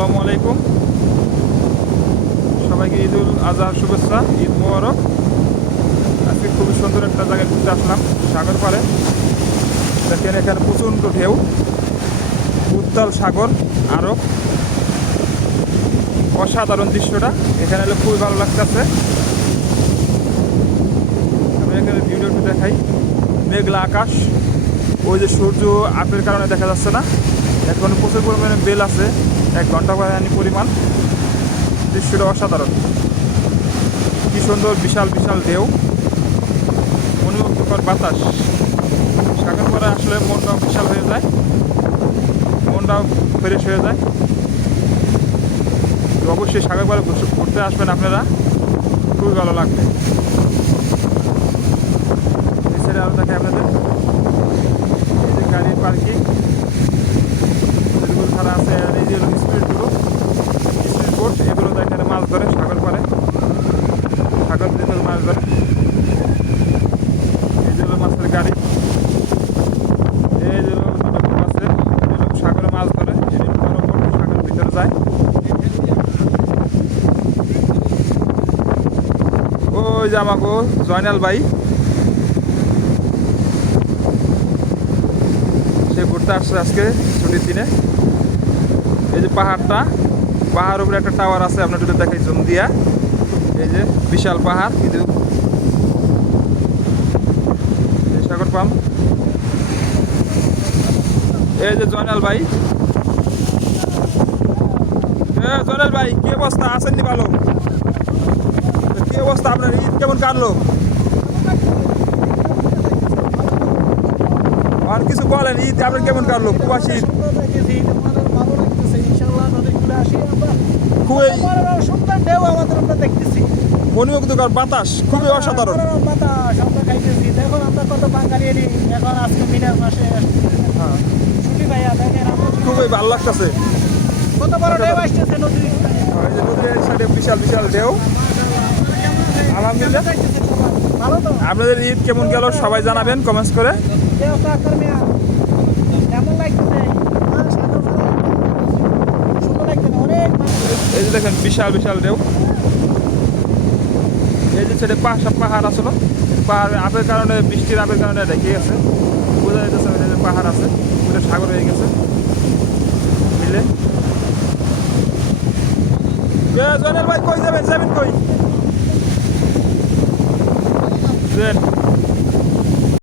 আসসালামু আলাইকুম, সবাইকে ঈদুল আজহার শুভেচ্ছা। ঈদ মোবারক। আজকে খুবই সুন্দর একটা জায়গায় ঘুরতে আসলাম, সাগর পাড়ে। দেখেন এখানে প্রচণ্ড ঢেউ, উত্তাল সাগর, আরও অসাধারণ দৃশ্যটা। এখানে এলে খুবই ভালো লাগতেছে। আমি এখানে ভিডিও একটু দেখাই। মেঘলা আকাশ, ওই যে সূর্য আপের কারণে দেখা যাচ্ছে না। এখন প্রচুর পরিমাণে বেল আছে, 1 ঘন্টা পরিমাণ। দৃশ্যটা অসাধারণ, কি সুন্দর, বিশাল বিশাল ঢেউ, মনোমুগ্ধকর বাতাস। সাগর পাড়ে আসলে মনটাও বিশাল হয়ে যায়, মনটাও ফ্রেশ হয়ে যায়। তো অবশ্যই সাগর পাড়ে ঘুরতে আসবেন আপনারা, খুবই ভালো লাগবে। এই সাইডে আরও দেখে আপনাদের এই যে গাড়ির পার্কিং, যেগুলো ছাড়া আছে। আর এই যে স্পিড বোট, এগুলো এখানে মাছ ধরে সাগর পাড়ে, সাগর ভিতরে মাছ ধরে। এই যে মাছের গাড়ি, এই যে আছে, সাগরে মাছ ধরে, সাগরের ভিতরে যায়। ওই যে আমাকে জয়নাল ভাই, সে ঘুরতে আসছে আজকে ছুটির দিনে। এই যে পাহাড়ের উপরে একটা টাওয়ার আছে, আপনার যদি দেখাই জুম দিয়া। এই যে বিশাল পাহাড়, কিন্তু সাগর পাম্প। এই যে জয়নাল ভাই, জয়নাল ভাই কি অবস্থা, আসেননি? ভালো, কি অবস্থা আপনার? ঈদ কেমন কাটলো? আর কিছু বলেন, ঈদ আপনার কেমন কাটলো? প্রবাসী খুবই মনোমুগ্ধকর বাতাস, খুবই অসাধারণ বাতাস আমরা খাইতেছি। দেখুন আমরা কত বাঙালি এখন আজকে মিনার মাসে ছুটি পাইয়া দেখেন খুবই ভালো লাগতেছে। কত বড় ঢেউ আসতেছে নদীর সাইডে, বিশাল বিশাল ঢেউ। আলহামদুলিল্লাহ। ভালো তো। আপনাদের ঈদ কেমন গেল সবাই জানাবেন কমেন্টস করে। কেমন লাগতেছে? এই যে দেখেন বিশাল বিশাল ঢেউ। এই যে ছেড়ে পাহাড় আসলো, পাহাড় আপের কারণে, বৃষ্টির আপের কারণে ঢেকে গেছে, বোঝা যাইতেছে যে পাহাড় আছে, ওটা সাগর হয়ে গেছে মিলে। জয়নাল ভাই কই যাবেন কই?